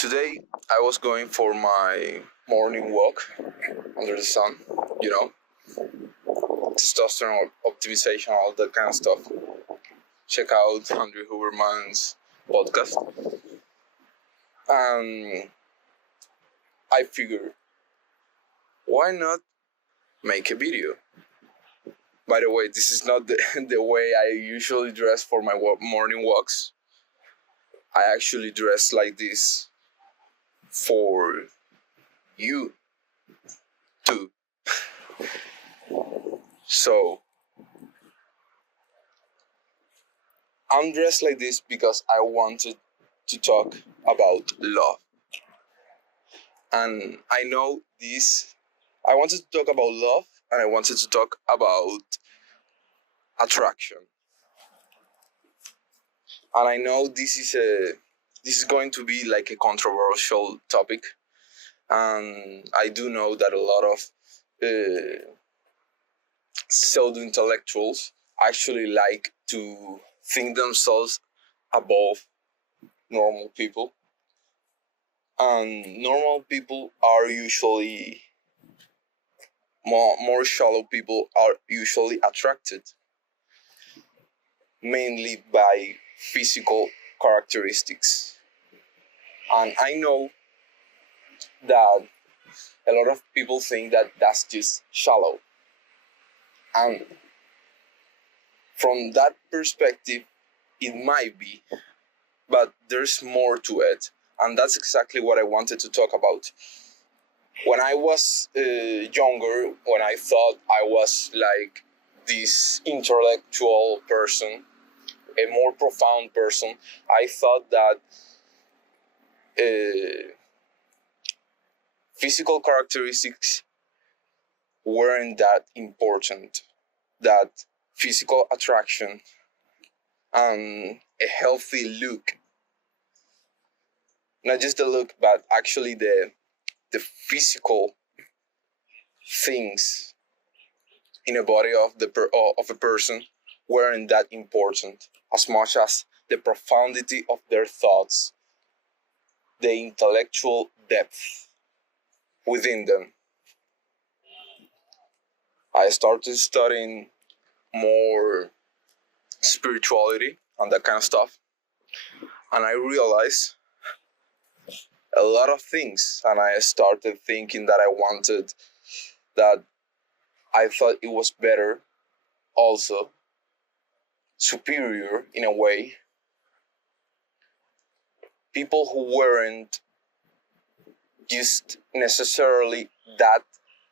Today I was going for my morning walk under the sun, you know, testosterone optimization, all that kind of stuff. Check out Andrew Huberman's podcast. And I figured, why not make a video? By the way, this is not the way I usually dress for my morning walks. I actually dress like this for you too. So I'm dressed like this because I wanted to talk about love. And I know this, I wanted to talk about love and I wanted to talk about attraction. And I know this is going to be like a controversial topic. And I do know that a lot of pseudo intellectuals actually like to think themselves above normal people. And normal people are usually more shallow people are usually attracted mainly by physical characteristics. And I know that a lot of people think that that's just shallow. And from that perspective, it might be, but there's more to it. And that's exactly what I wanted to talk about. When I was younger, when I thought I was like this intellectual person, a more profound person, I thought that physical characteristics weren't that important, that physical attraction and a healthy look, not just the look, but actually the physical things in a body of a person weren't that important as much as the profundity of their thoughts, the intellectual depth within them. I started studying more spirituality and that kind of stuff, and I realized a lot of things. And I started thinking that that I thought it was better, also superior in a way, people who weren't just necessarily that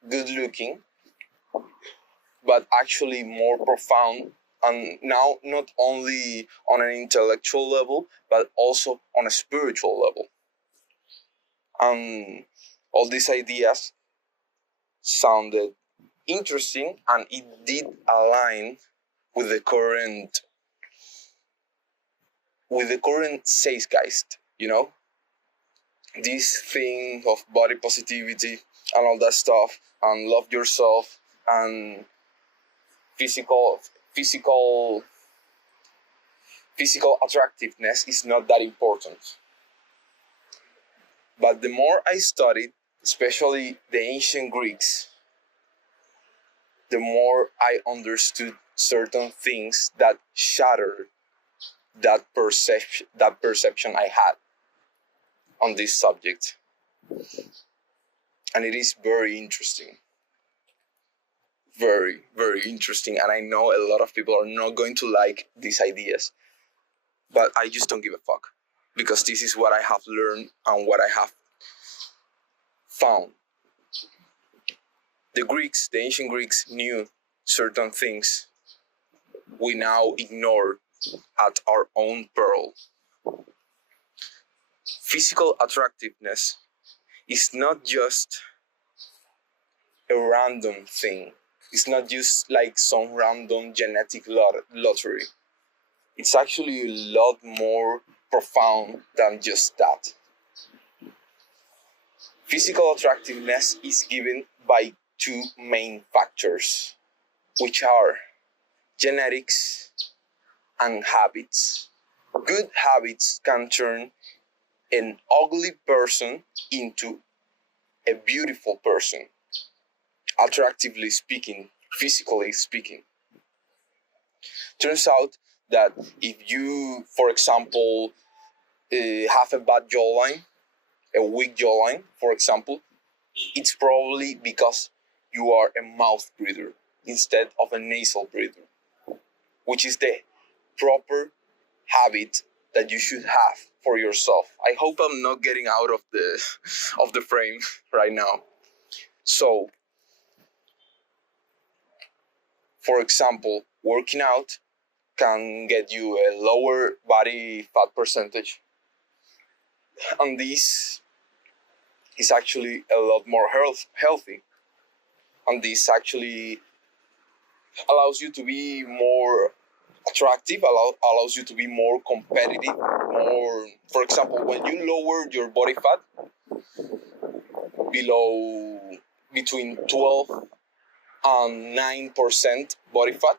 good looking, but actually more profound, and now not only on an intellectual level but also on a spiritual level. And all these ideas sounded interesting, and it did align with the current zeitgeist, this thing of body positivity and all that stuff, and love yourself, and physical physical physical attractiveness is not that important. But the more I studied, especially the ancient Greeks, the more I understood certain things that shattered that perception I had on this subject. And it is very interesting. Very, very interesting. And I know a lot of people are not going to like these ideas. But I just don't give a fuck. Because this is what I have learned and what I have found. The ancient Greeks knew certain things we now ignore at our own peril. Physical attractiveness is not just a random thing. It's not just like some random genetic lottery. It's actually a lot more profound than just that. Physical attractiveness is given by two main factors, which are genetics and habits. Good habits can turn an ugly person into a beautiful person, attractively speaking, physically speaking. Turns out that if you, for example, have a bad jawline, a weak jawline, for example, it's probably because you are a mouth breather instead of a nasal breather, which is the proper habit that you should have for yourself. I hope I'm not getting out of the of the frame right now. So, for example, working out can get you a lower body fat percentage, and this is actually a lot more healthy, and this actually allows you to be more attractive, allows you to be more competitive, more, for example, when you lower your body fat below between 12 and 9% body fat,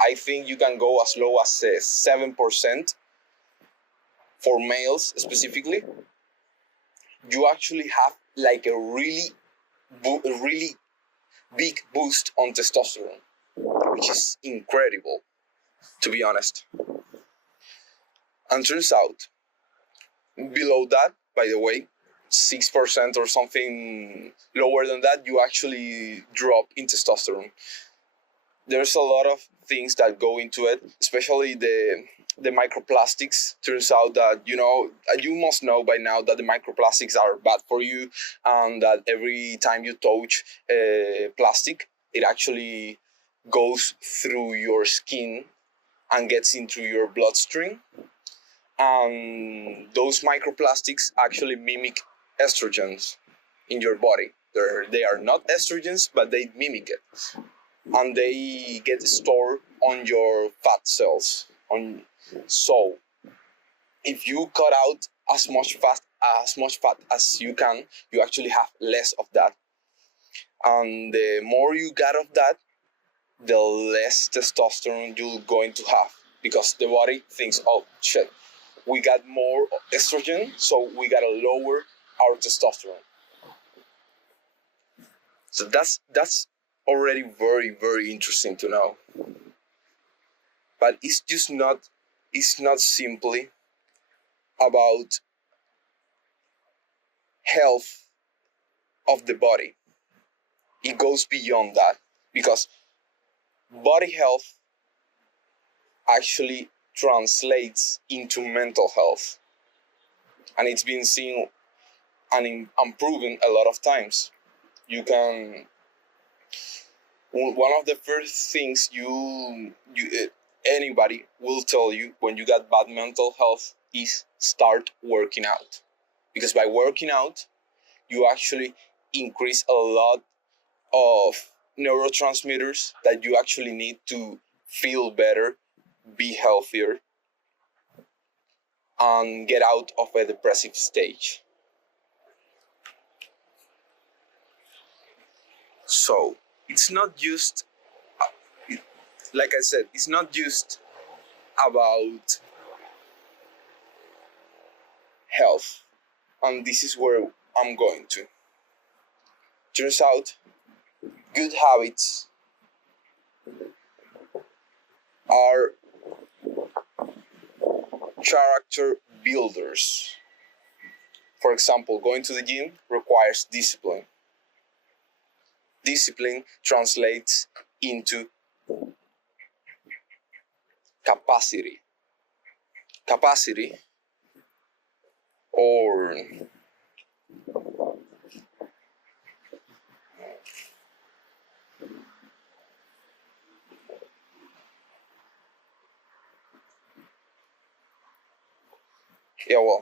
I think you can go as low as 7% for males specifically. You actually have like a really big boost on testosterone, which is incredible, to be honest. And turns out, below that, by the way, 6% or something lower than that, you actually drop in testosterone. There's a lot of things that go into it, especially the microplastics. Turns out that you must know by now that the microplastics are bad for you, and that every time you touch plastic, it actually goes through your skin and gets into your bloodstream. And those microplastics actually mimic estrogens in your body. They are not estrogens, but they mimic it, and they get stored on your fat cells. So if you cut out as much fat as you can, you actually have less of that. And the more you get of that, the less testosterone you're going to have, because the body thinks, oh shit, we got more estrogen, so we gotta lower our testosterone. So that's already very, very interesting to know. But it's not simply about health of the body. It goes beyond that, because body health actually translates into mental health, and it's been seen and proven a lot of times. One of the first things anybody will tell you when you got bad mental health is start working out, because by working out you actually increase a lot of neurotransmitters that you actually need to feel better, be healthier, and get out of a depressive stage. So it's not just, like I said, it's not just about health, and this is where I'm going to. Turns out, good habits are character builders. For example, going to the gym requires discipline. Discipline translates into capacity. Capacity, or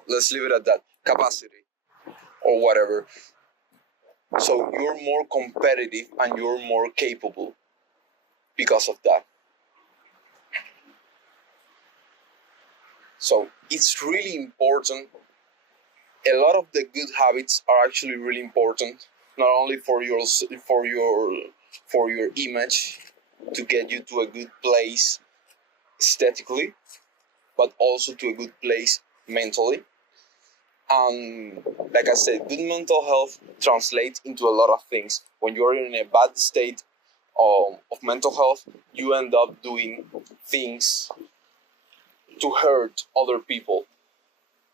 let's leave it at that. Capacity, or whatever. So you're more competitive and you're more capable because of that. So it's really important. A lot of the good habits are actually really important, not only for your image, to get you to a good place aesthetically, but also to a good place mentally. Like I said, good mental health translates into a lot of things. When you're in a bad state of mental health, you end up doing things to hurt other people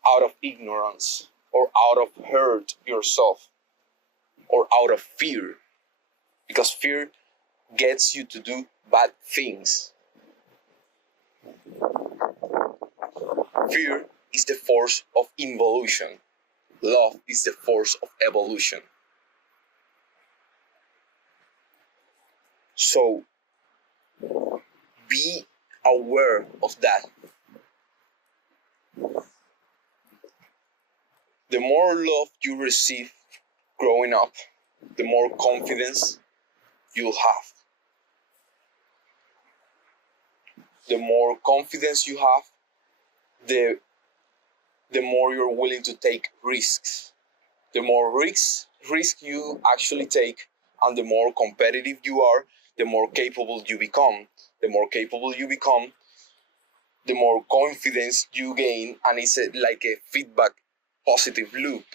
out of ignorance or out of hurt yourself or out of fear, because fear gets you to do bad things. Fear is the force of involution. Love is the force of evolution. So be aware of that. The more love you receive growing up, the more confidence you'll have. The more confidence you have, the more you're willing to take risks. The more risk you actually take, and the more competitive you are, the more capable you become. The more capable you become, the more confidence you gain, and it's like a feedback positive loop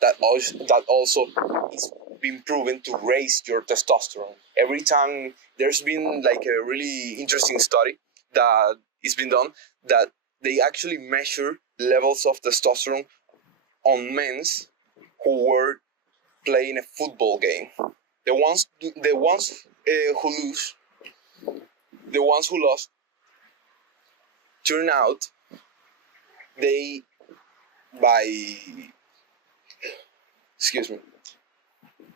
that also is been proven to raise your testosterone. Every time there's been like a really interesting study that is been done that they actually measure levels of testosterone on men who were playing a football game. Who lose, the ones who lost, turn out they by excuse me.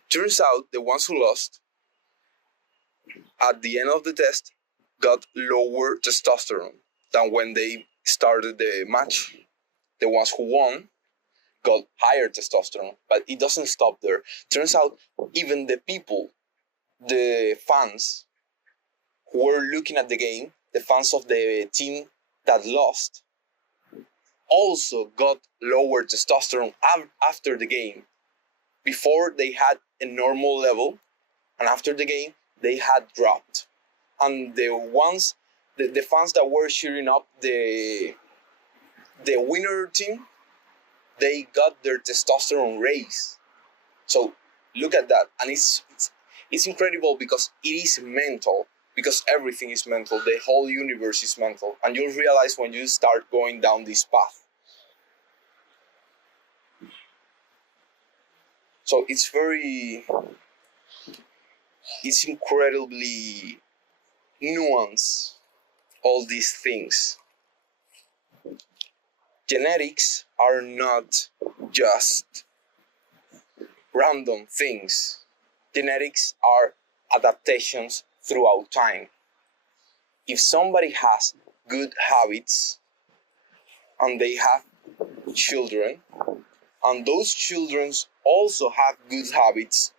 Turns out the ones who lost at the end of the test got lower testosterone than when they started the match. The ones who won got higher testosterone, but it doesn't stop there. Turns out even the fans who were looking at the game, the fans of the team that lost, also got lower testosterone after the game. Before they had a normal level, and after the game they had dropped. And the fans that were cheering up the winner team, they got their testosterone raised. So look at that, and it's incredible because it is mental. Because everything is mental, the whole universe is mental, and you'll realize when you start going down this path. So it's incredibly nuanced, all these things. Genetics are not just random things. Genetics are adaptations throughout time. If somebody has good habits and they have children, and those children also have good habits,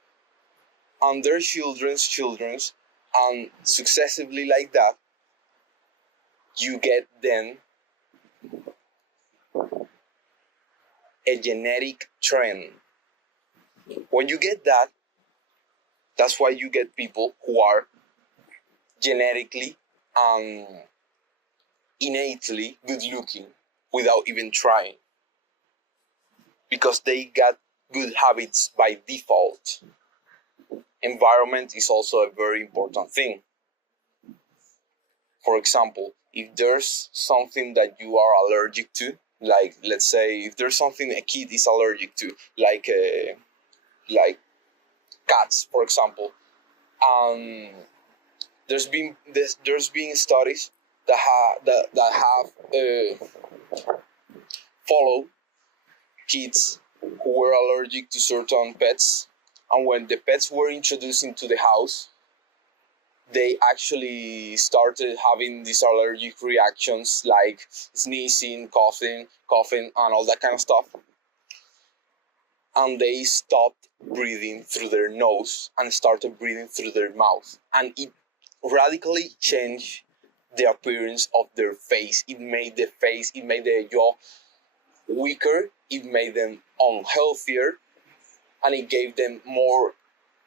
and their children's, and successively like that, you get then a genetic trend. When you get that, that's why you get people who are genetically and innately good looking without even trying, because they got good habits by default. Environment is also a very important thing. For example, if there's something that you are allergic to, like let's say if there's something a kid is allergic to, like cats, for example, there's been studies that have followed kids who were allergic to certain pets, and when the pets were introduced into the house, they actually started having these allergic reactions like sneezing, coughing, and all that kind of stuff. And they stopped breathing through their nose and started breathing through their mouth. And it radically changed the appearance of their face. It made the jaw weaker, it made them unhealthier, and it gave them more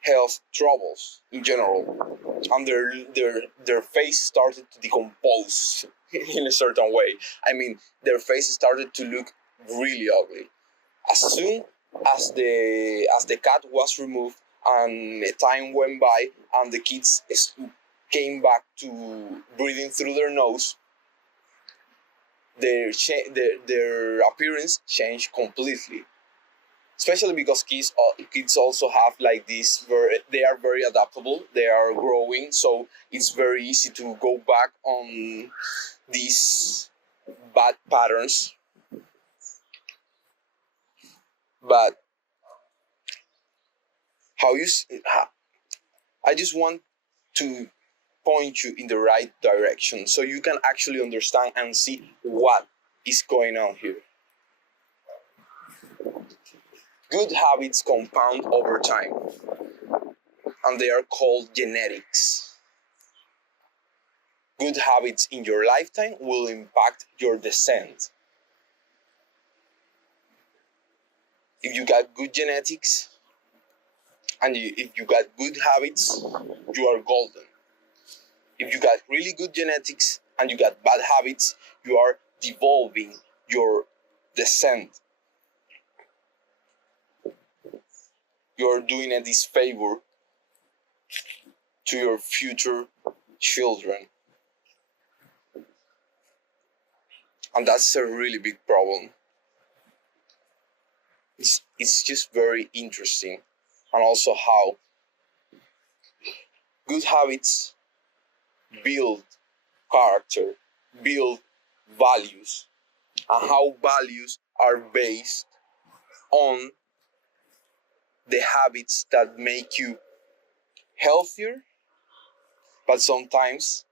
health troubles in general. And their face started to decompose in a certain way. I mean, their face started to look really ugly. As soon as the cat was removed and time went by and the kids came back to breathing through their nose, their appearance changed completely. Especially because kids also have like this, they are very adaptable, they are growing, so it's very easy to go back on these bad patterns. But how you I just want to point you in the right direction so you can actually understand and see what is going on here. Good habits compound over time, and they are called genetics. Good habits in your lifetime will impact your descent. If you got good genetics and if you got good habits, you are golden. If you got really good genetics and you got bad habits, you are devolving your descent. You're doing a disfavor to your future children. And that's a really big problem. It's just very interesting. And also how good habits build character, build values, and how values are based on the habits that make you healthier, but sometimes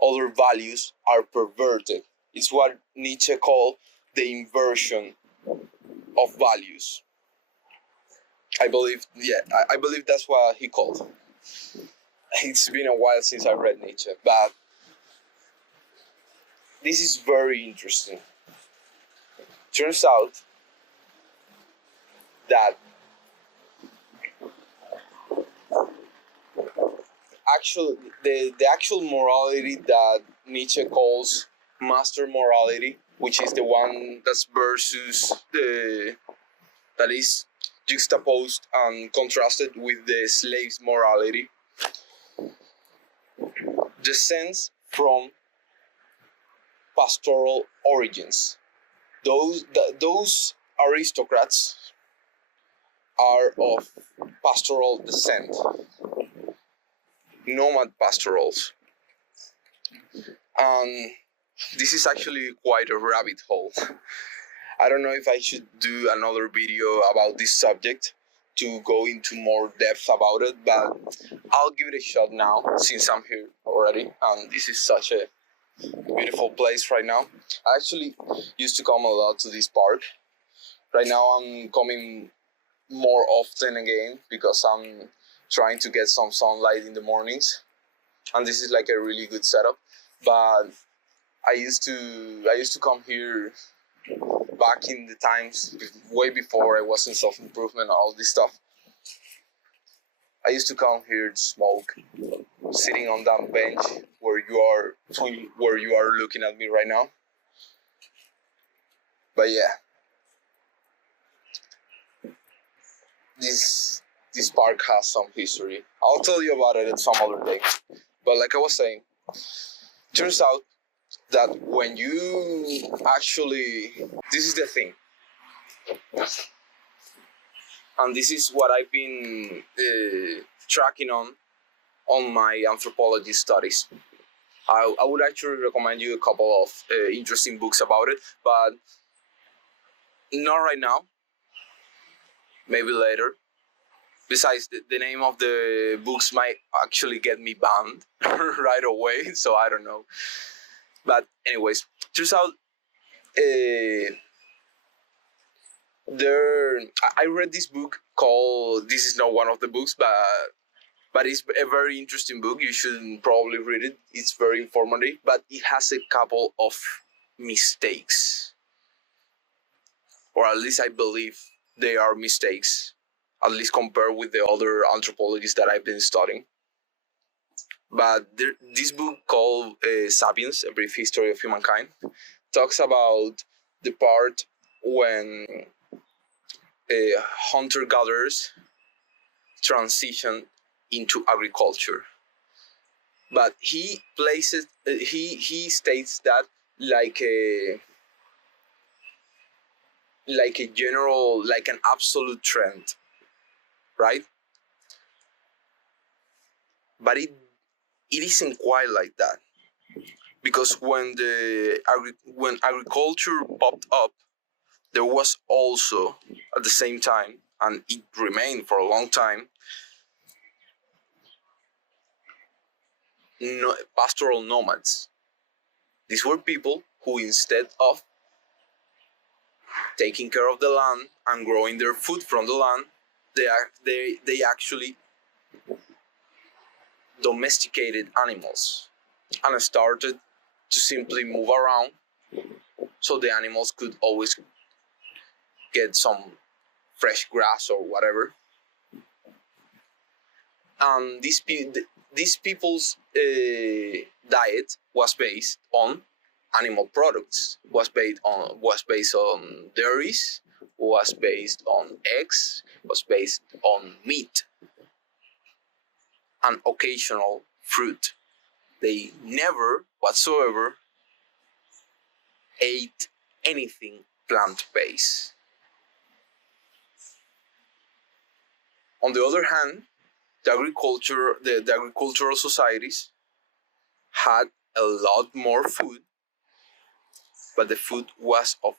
other values are perverted. It's what Nietzsche called the inversion of values. I believe that's what he called. It's been a while since I read Nietzsche, but this is very interesting. Turns out that the actual morality that Nietzsche calls master morality, which is the one that's versus that is juxtaposed and contrasted with the slave's morality, descends from pastoral origins. Those aristocrats are of pastoral descent, nomad pastorals. And this is actually quite a rabbit hole. I don't know if I should do another video about this subject to go into more depth about it, but I'll give it a shot now since I'm here already and this is such a beautiful place right now. I actually used to come a lot to this park. Right now I'm coming more often again because I'm trying to get some sunlight in the mornings, and this is like a really good setup. But I used to come here back in the times way before I was in self-improvement and all this stuff. I used to come here to smoke, sitting on that bench where you are looking at me right now. But yeah, this park has some history. I'll tell you about it some other day. But like I was saying, turns out that when you actually, this is the thing, and this is what I've been tracking on my anthropology studies. I would actually recommend you a couple of interesting books about it, but not right now. Maybe later. Besides, the name of the books might actually get me banned right away, so I don't know. But anyways, turns out I read this book called, this is not one of the books, but it's a very interesting book. You should probably read it. It's very informative, but it has a couple of mistakes, or at least I believe they are mistakes, at least compared with the other anthropologists that I've been studying. But this book called Sapiens, A Brief History of Humankind, talks about the part when hunter-gatherers transition into agriculture. But he places he states that like a general, like an absolute trend, right? But it isn't quite like that, because when agriculture popped up, there was also at the same time, and it remained for a long time, pastoral nomads. These were people who, instead of taking care of the land and growing their food from the land, they actually domesticated animals and started to simply move around so the animals could always get some fresh grass or whatever. And these people's diet was based on animal products, was based on dairies, was based on eggs, was based on meat, and occasional fruit. They never whatsoever ate anything plant-based. On the other hand, the agricultural societies had a lot more food, but the food was of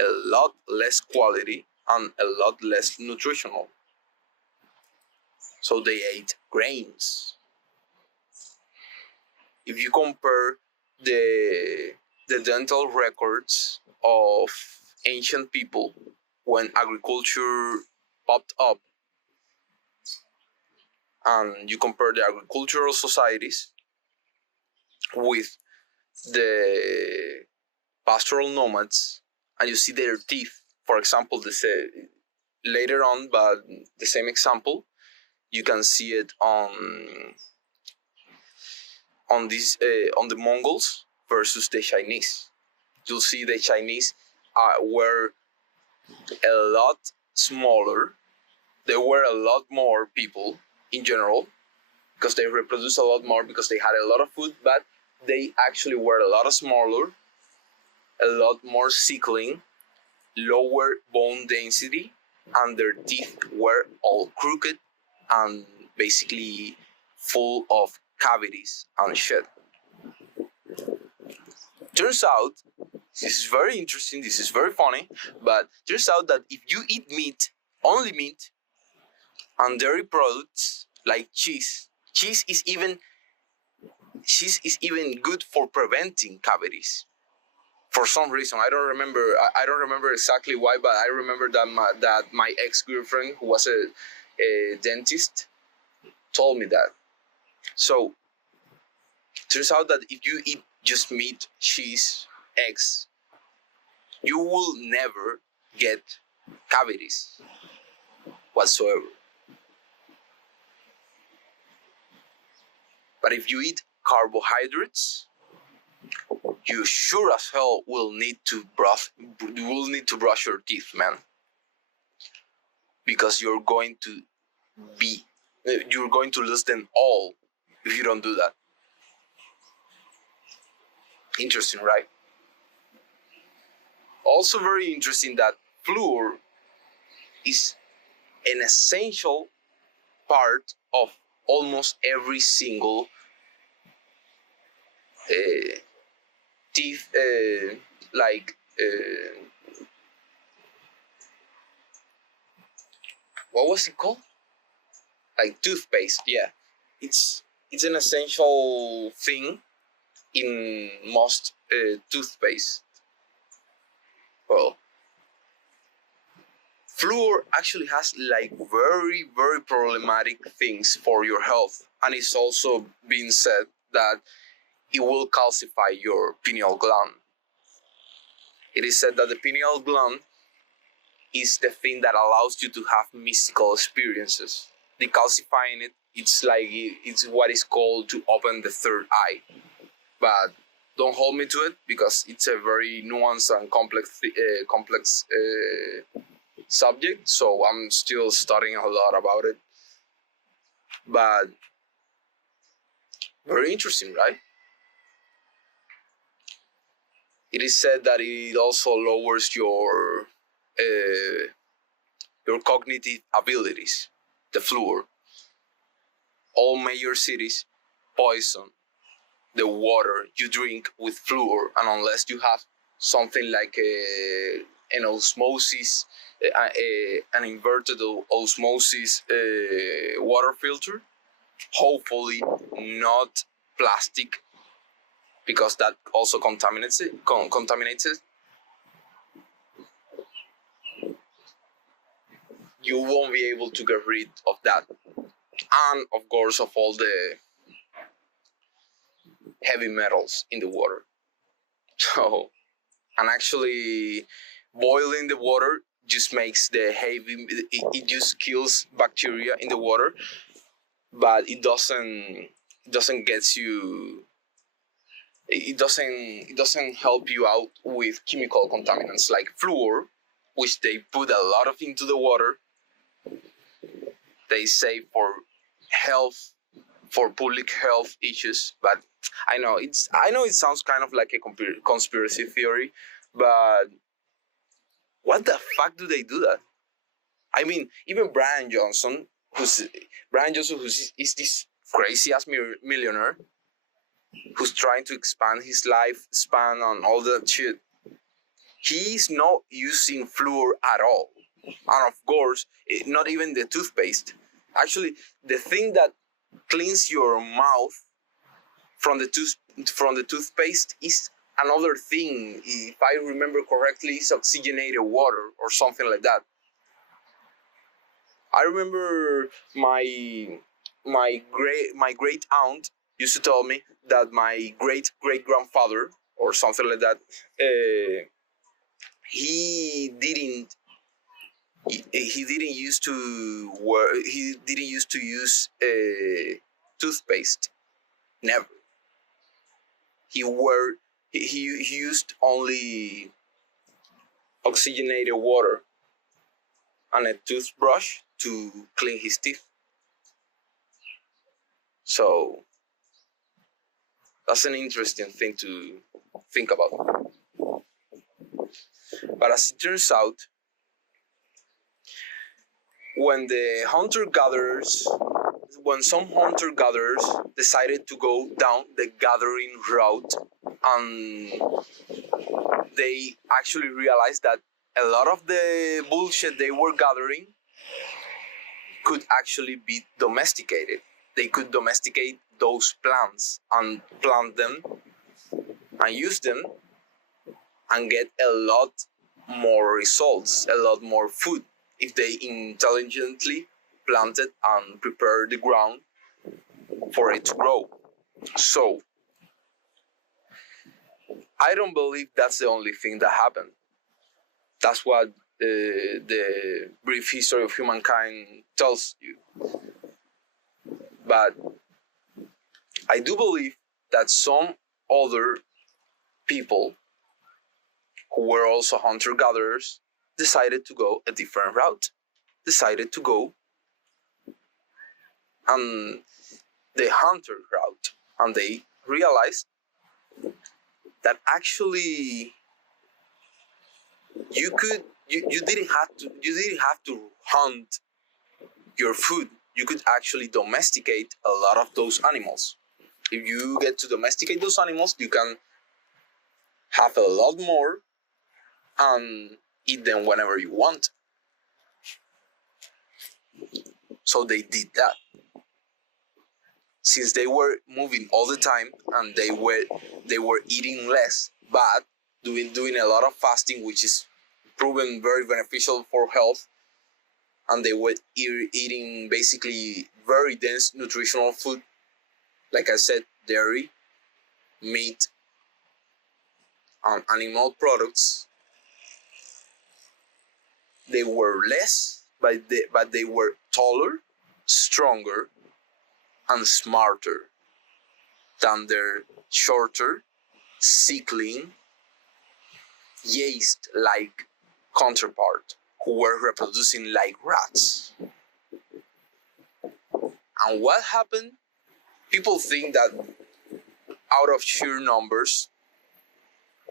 a lot less quality and a lot less nutritional. So they ate grains. If you compare the dental records of ancient people when agriculture popped up, and you compare the agricultural societies with the pastoral nomads, and you see their teeth, for example, later on, but the same example, you can see it on the Mongols versus the Chinese. You'll see the Chinese were a lot smaller. There were a lot more people in general, because they reproduced a lot more, because they had a lot of food, but they actually were a lot smaller, a lot more sickling, lower bone density, and their teeth were all crooked and basically full of cavities and shit. Turns out, this is very interesting, this is very funny, but turns out that if you eat meat, only meat, and dairy products like cheese is even good for preventing cavities. For some reason, I don't remember exactly why, but I remember that my ex-girlfriend, who was a dentist, told me that. So turns out that if you eat just meat, cheese, eggs, you will never get cavities whatsoever. But if you eat carbohydrates, you sure as hell will need to brush your teeth, man, because you're going to lose them all if you don't do that. Interesting, right? Also very interesting that fluor is an essential part of almost every single teeth, what was it called? Like toothpaste. Yeah, it's an essential thing in most toothpaste. Well, fluor actually has like very, very problematic things for your health, and it's also been said that it will calcify your pineal gland. It is said that the pineal gland is the thing that allows you to have mystical experiences. Decalcifying it, it's what is called to open the third eye. But don't hold me to it, because it's a very nuanced and complex subject, so I'm still studying a lot about it. But very interesting, right? It is said that it also lowers your cognitive abilities. The fluor. All major cities poison the water you drink with fluor, and unless you have something like an osmosis, an inverted osmosis water filter, hopefully not plastic, because that also contaminates it. You won't be able to get rid of that, and of course of all the heavy metals in the water. So, and actually, boiling the water just makes the heavy. It just kills bacteria in the water, but it doesn't get you. It doesn't help you out with chemical contaminants like fluor, which they put a lot of into the water. They say for health, for public health issues, but I know it sounds kind of like a conspiracy theory, but what the fuck do they do that? I mean, even Brian Johnson, who's is this crazy ass millionaire who's trying to expand his lifespan on all that shit. He's not using fluor at all, and of course, not even the toothpaste. Actually, the thing that cleans your mouth from the toothpaste is another thing. If I remember correctly, it's oxygenated water or something like that. I remember my great aunt used to tell me that my great grandfather or something like that, he didn't he didn't used to he didn't used to use toothpaste. Never. He used only oxygenated water and a toothbrush to clean his teeth. So that's an interesting thing to think about. But as it turns out, when some hunter gatherers decided to go down the gathering route, and they actually realized that a lot of the bullshit they were gathering could actually be domesticated. They could domesticate those plants and plant them and use them and get a lot more results, a lot more food if they intelligently planted and prepared the ground for it to grow. So, I don't believe that's the only thing that happened. That's what the brief history of humankind tells you. But I do believe that some other people who were also hunter gatherers decided to go a different route, decided to go and the hunter route, and they realized that actually you didn't have to hunt your food. You could actually domesticate a lot of those animals. If you get to domesticate those animals, you can have a lot more and eat them whenever you want. So they did that. Since they were moving all the time and they were eating less, but doing a lot of fasting, which is proven very beneficial for health, and they were eating basically very dense nutritional food, like I said, dairy, meat, and animal products. They were less, but they were taller, stronger, and smarter than their shorter, sickling, yeast-like counterpart who were reproducing like rats. And what happened? People think that out of sheer numbers,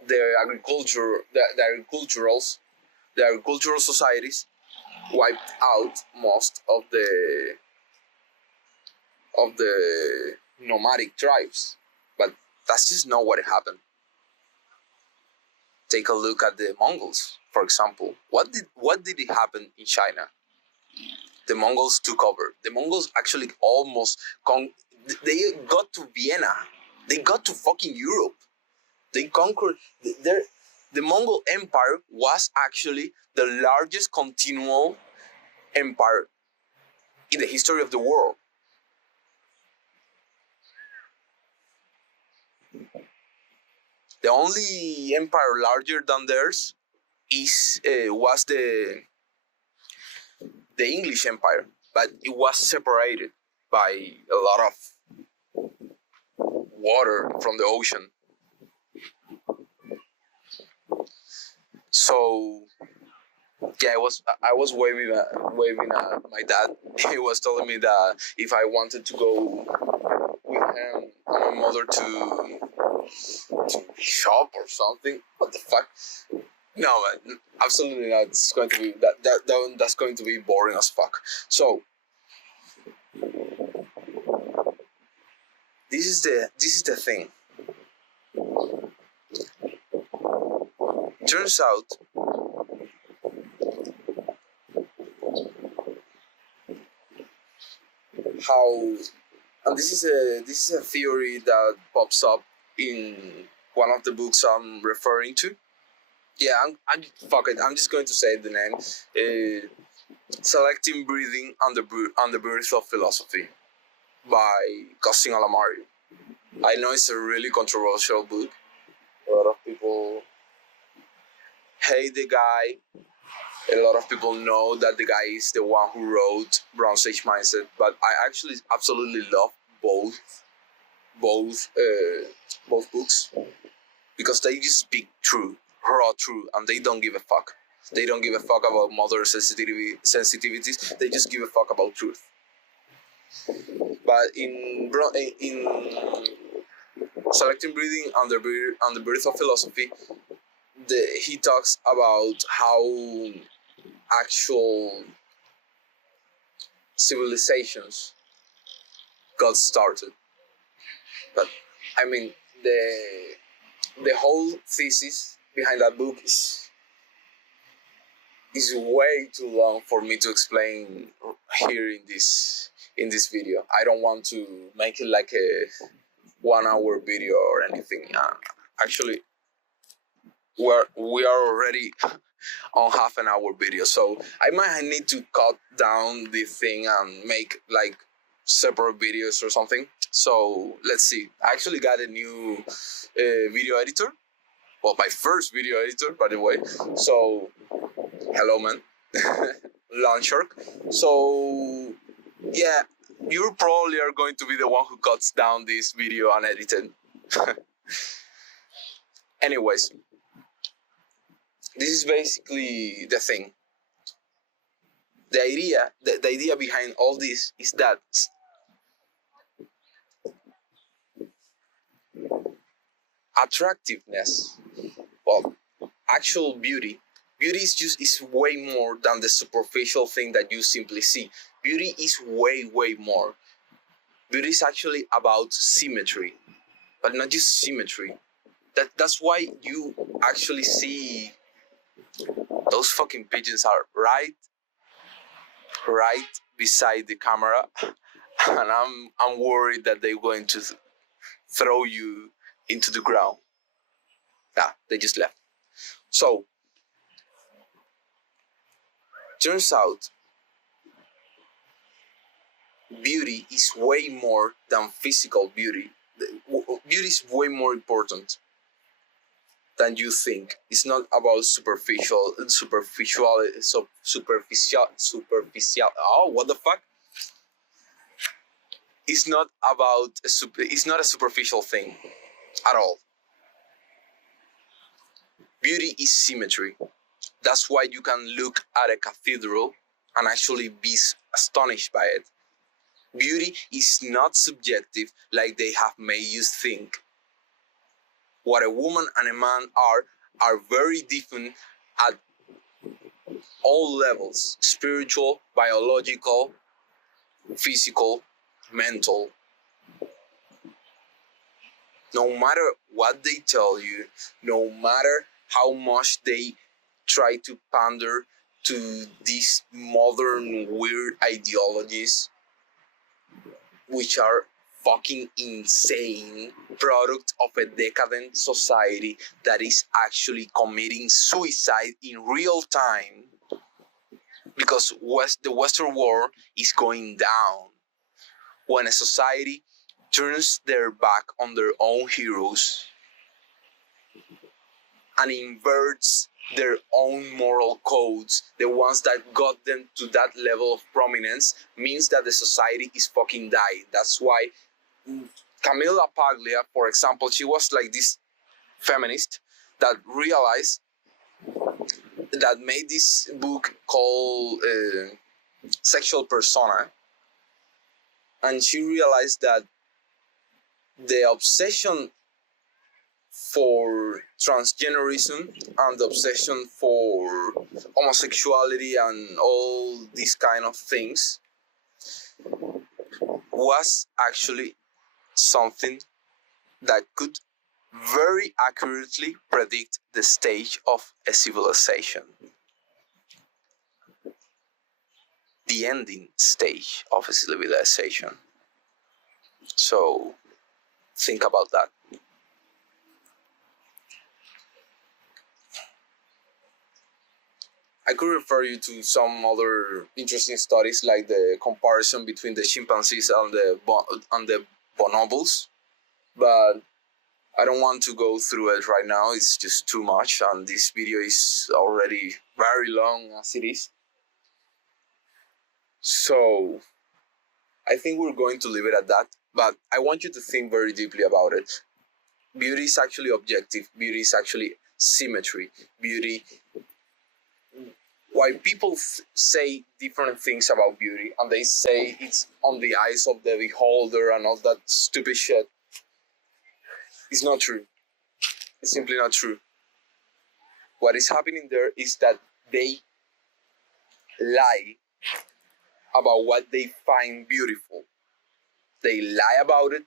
the agricultural societies wiped out most of the nomadic tribes. But that's just not what happened. Take a look at the Mongols, for example. What did it happen in China? The Mongols took over. The Mongols actually they got to Vienna. They got to fucking Europe. They conquered. The Mongol Empire was actually the largest continual empire in the history of the world. The only empire larger than theirs was the English Empire, but it was separated by a lot of water from the ocean. So yeah, I was waving at my dad. He was telling me that if I wanted to go with him and my mother to shop or something. What the fuck? No, man, absolutely not. It's going to be that's going to be boring as fuck. So this is the thing. Turns out and this is a theory that pops up in one of the books I'm referring to. Yeah, I'm fuck it. I'm just going to say the name. Selective Breathing and the Birth of Philosophy by Costin Alamari. I know it's a really controversial book. A lot of people hate the guy. A lot of people know that the guy is the one who wrote Bronze Age Mindset, but I actually absolutely love both books because they just speak raw truth, and they don't give a fuck. They don't give a fuck about modern sensitivities. They just give a fuck about truth. But in Selective Breathing and the Birth of Philosophy, he talks about how actual civilizations got started. But I mean, the whole thesis behind that book is way too long for me to explain here in this video. I don't want to make it like a 1 hour video or anything. Actually, we are already on half an hour video, so I might need to cut down the thing and make like separate videos or something. So let's see. I actually got a new video editor. Well, my first video editor, by the way. So hello, man. Launch Shark. So yeah, you probably are going to be the one who cuts down this video and edits it. Anyways, this is basically the thing. The idea behind all this is that attractiveness, well, actual beauty is way more than the superficial thing that you simply see. Beauty is way more. Beauty is actually about symmetry, but not just symmetry. That's why you actually see those fucking pigeons are right beside the camera, and I'm worried that they're going to throw you into the ground. Nah, they just left. So turns out beauty is way more than physical beauty. Beauty is way more important than you think. It's not about superficial. Oh, what the fuck? It's not about it's not a superficial thing at all. Beauty is symmetry. That's why you can look at a cathedral and actually be astonished by it. Beauty is not subjective like they have made you think. What a woman and a man are very different at all levels: spiritual, biological, physical, mental. No matter what they tell you, no matter how much they try to pander to these modern weird ideologies, which are fucking insane, product of a decadent society that is actually committing suicide in real time, because the Western world is going down. When a society turns their back on their own heroes and inverts their own moral codes, the ones that got them to that level of prominence, means that the society is fucking dying. That's why Camilla Paglia, for example, she was like this feminist that realized, that made this book called Sexual Persona, and she realized that the obsession for transgenderism and the obsession for homosexuality and all these kind of things was actually something that could very accurately predict the stage of a civilization, the ending stage of a civilization. So think about that. I could refer you to some other interesting studies, like the comparison between the chimpanzees and the bonobos, but I don't want to go through it right now. It's just too much, and this video is already very long as it is. So I think we're going to leave it at that, but I want you to think very deeply about it. Beauty is actually objective. Beauty is actually symmetry. Beauty, why people say different things about beauty, and they say it's on the eyes of the beholder and all that stupid shit, it's not true. It's simply not true. What is happening there is that they lie about what they find beautiful. They lie about it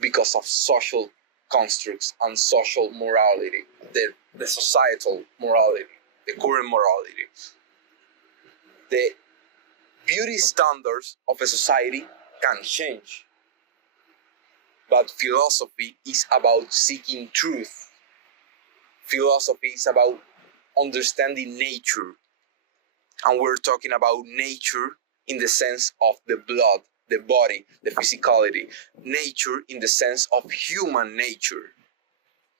because of social constructs and social morality, the societal morality, the current morality. The beauty standards of a society can change, but philosophy is about seeking truth. Philosophy is about understanding nature, and we're talking about nature in the sense of the blood, the body, the physicality. Nature in the sense of human nature.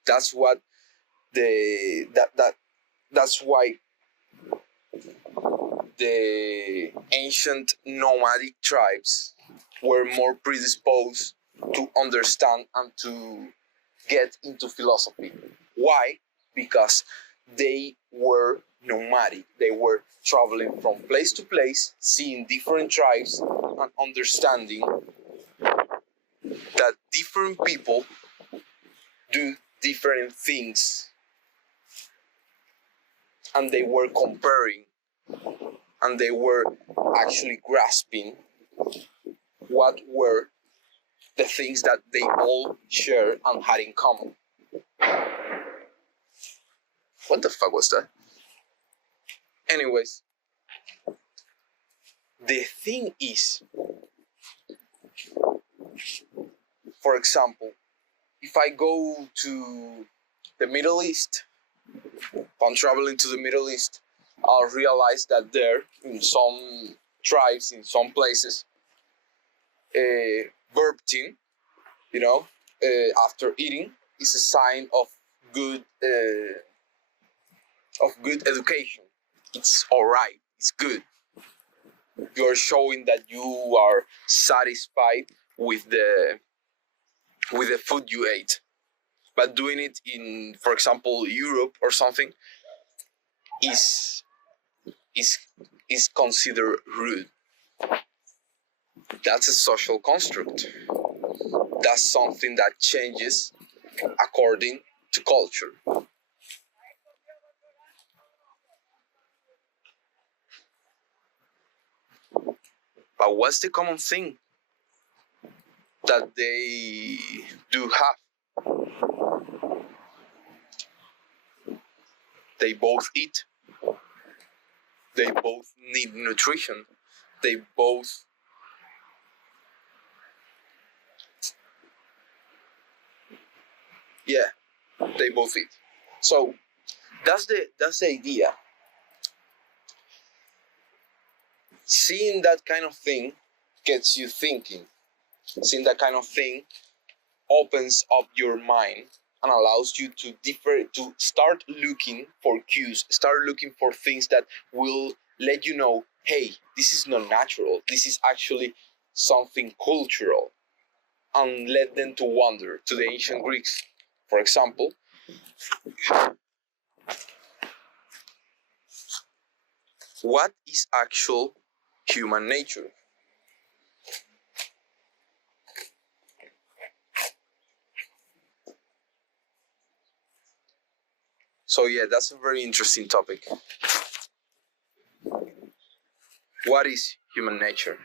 That's what that's why the ancient nomadic tribes were more predisposed to understand and to get into philosophy. Why? Because they were nomadic. They were traveling from place to place, seeing different tribes and understanding that different people do different things. And they were comparing, and they were actually grasping what were the things that they all shared and had in common. What the fuck was that? Anyways, the thing is, for example, if I go to the Middle East, if I'm traveling to the Middle East, I'll realize that there, in some tribes, in some places, burping, after eating, is a sign of good education. It's alright. It's good. You're showing that you are satisfied with the food you ate. But doing it in, for example, Europe or something, is is is considered rude. That's a social construct. That's something that changes according to culture. But what's the common thing that they do have? They both eat. They both need nutrition. They both yeah, they both eat. So that's the idea. Seeing that kind of thing gets you thinking. Seeing that kind of thing opens up your mind and allows you to start looking for cues, start looking for things that will let you know, hey, this is not natural. This is actually something cultural, and led them to wander to the ancient Greeks. For example, what is actual human nature? So yeah, that's a very interesting topic. What is human nature?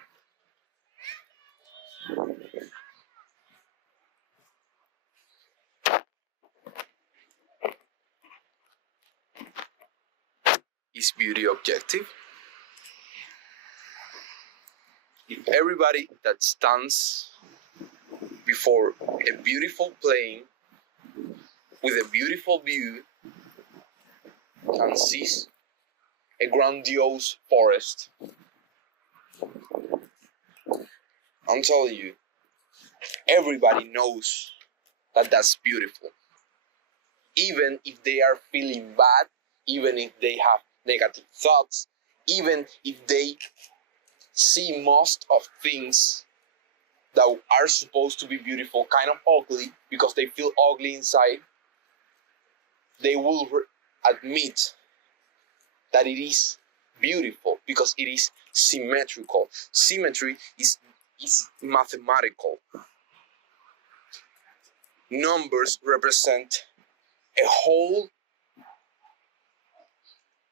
Is beauty objective? If everybody that stands before a beautiful plain with a beautiful view and sees a grandiose forest, I'm telling you, everybody knows that that's beautiful. Even if they are feeling bad, even if they have negative thoughts, even if they see most of things that are supposed to be beautiful kind of ugly because they feel ugly inside, they will admit that it is beautiful because it is symmetrical. Symmetry is mathematical. Numbers represent a whole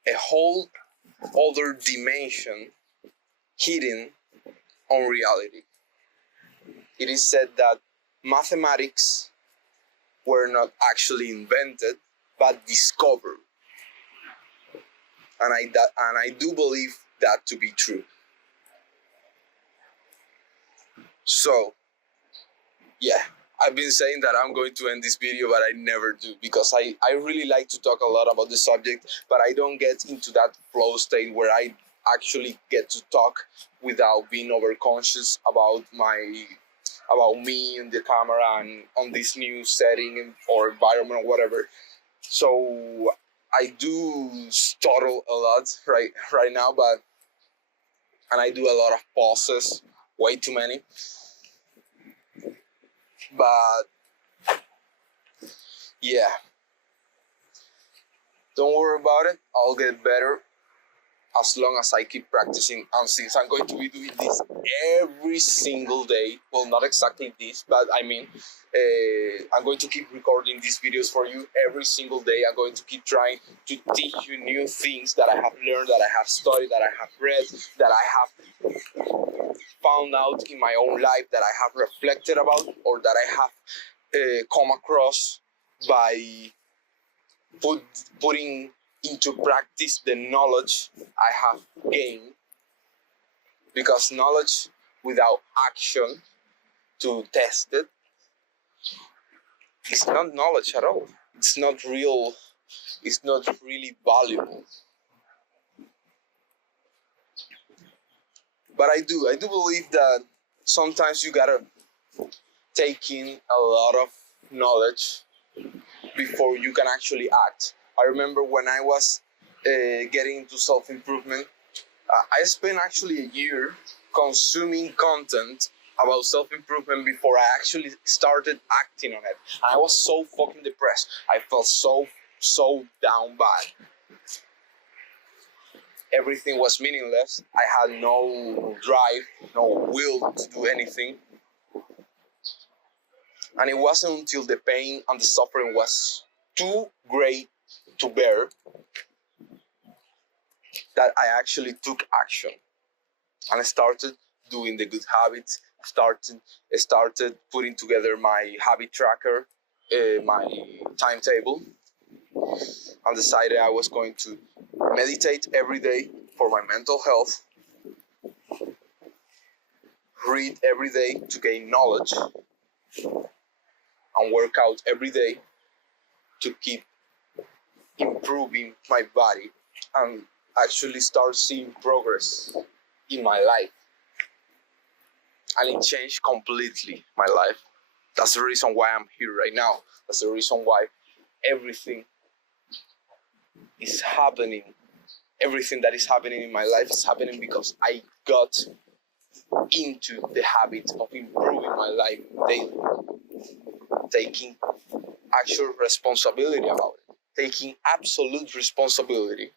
a whole other dimension hidden on reality. It is said that mathematics were not actually invented but discovered. And I do believe that to be true. So, yeah, I've been saying that I'm going to end this video, but I never do because I really like to talk a lot about the subject, but I don't get into that flow state where I actually get to talk without being overconscious about me in the camera and on this new setting or environment or whatever. So I do stutter a lot right now, and I do a lot of pauses, way too many. But yeah, don't worry about it. I'll get better as long as I keep practicing. And since I'm going to be doing this every single day, well, not exactly this, but I mean, I'm going to keep recording these videos for you every single day. I'm going to keep trying to teach you new things that I have learned, that I have studied, that I have read, that I have found out in my own life, that I have reflected about, or that I have come across by putting into practice the knowledge I have gained. Because knowledge without action to test it is not knowledge at all. It's not real. It's not really valuable. But I do believe that sometimes you gotta take in a lot of knowledge before you can actually act. I remember when I was getting into self-improvement, I spent actually a year consuming content about self-improvement before I actually started acting on it. And I was so fucking depressed. I felt so down bad. everything was meaningless. I had no drive, no will to do anything. And it wasn't until the pain and the suffering was too great to bear that I actually took action. And I started doing the good habits, started putting together my habit tracker, my timetable, and decided I was going to meditate every day for my mental health, read every day to gain knowledge, and work out every day to keep improving my body and actually start seeing progress in my life. And it changed completely my life. That's the reason why I'm here right now. That's the reason why everything is happening. Everything that is happening in my life is happening because I got into the habit of improving my life daily. Taking actual responsibility about it. Taking absolute responsibility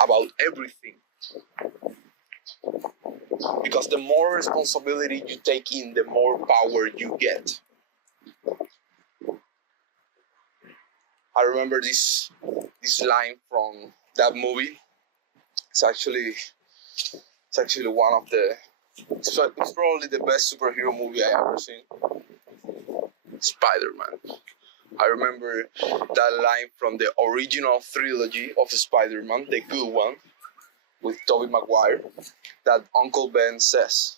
about everything. Because the more responsibility you take in, the more power you get. I remember this line from that movie. It's actually one of the. It's probably the best superhero movie I ever seen. Spider-Man. I remember that line from the original trilogy of Spider-Man, the good one, with Tobey Maguire, that Uncle Ben says,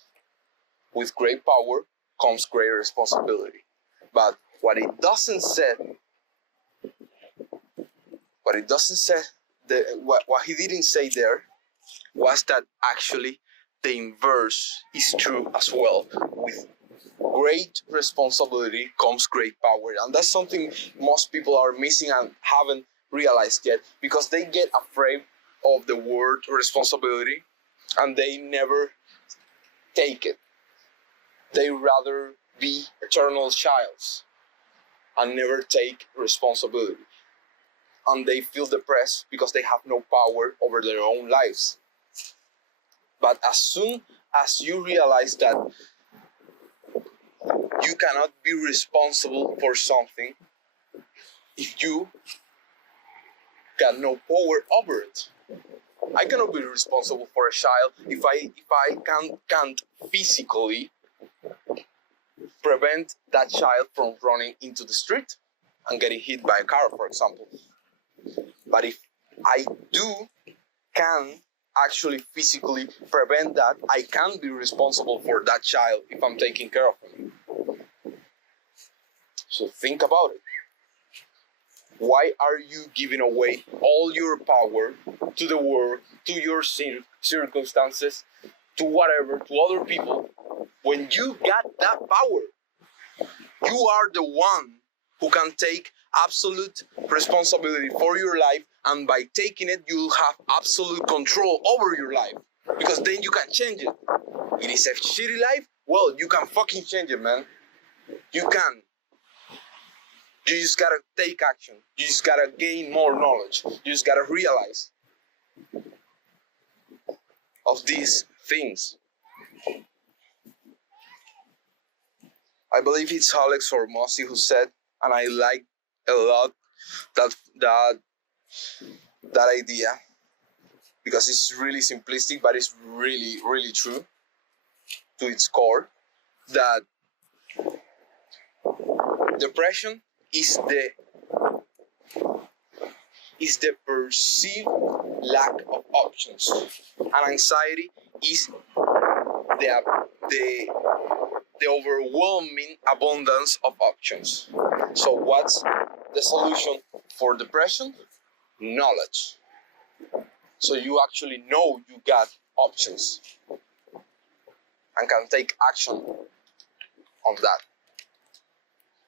"With great power comes great responsibility." But what he doesn't say, what he didn't say there was that actually the inverse is true as well. With great responsibility comes great power, and that's something most people are missing and haven't realized yet, because they get afraid of the word responsibility and they never take it. They rather be eternal childs and never take responsibility, and they feel depressed because they have no power over their own lives. But as soon as you realize that you cannot be responsible for something if you got no power over it. I cannot be responsible for a child if I can't physically prevent that child from running into the street and getting hit by a car, for example. But if I can actually physically prevent that, I can be responsible for that child if I'm taking care of him. So think about it. Why are you giving away all your power to the world, to your circumstances, to whatever, to other people, when you got that power? You are the one who can take absolute responsibility for your life, and by taking it, you'll have absolute control over your life, because then you can change it. It is a shitty life? Well, you can fucking change it, man. You can. You just gotta take action. You just gotta gain more knowledge. You just gotta realize of these things. I believe it's Alex Hormozzi who said, and I like a lot that idea, because it's really simplistic, but it's really, really true to its core, that depression is the perceived lack of options, and anxiety is the overwhelming abundance of options. So what's the solution for depression? Knowledge. So you actually know you got options and can take action on that.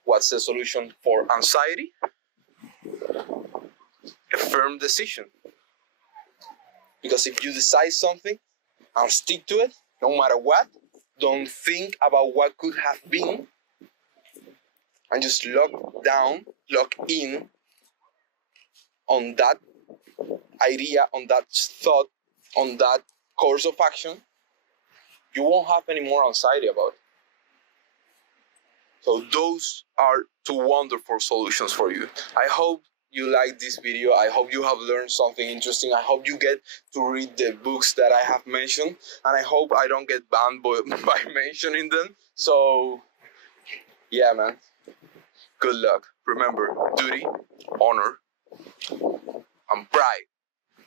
What's the solution for anxiety? A firm decision. Because if you decide something and stick to it, no matter what, don't think about what could have been, and just lock in on that idea, on that thought, on that course of action, you won't have any more anxiety about it. So those are two wonderful solutions for you. I hope you like this video. I hope you have learned something interesting. I hope you get to read the books that I have mentioned, and I hope I don't get banned by mentioning them. So yeah, man, good luck. Remember, duty, honor, and pride.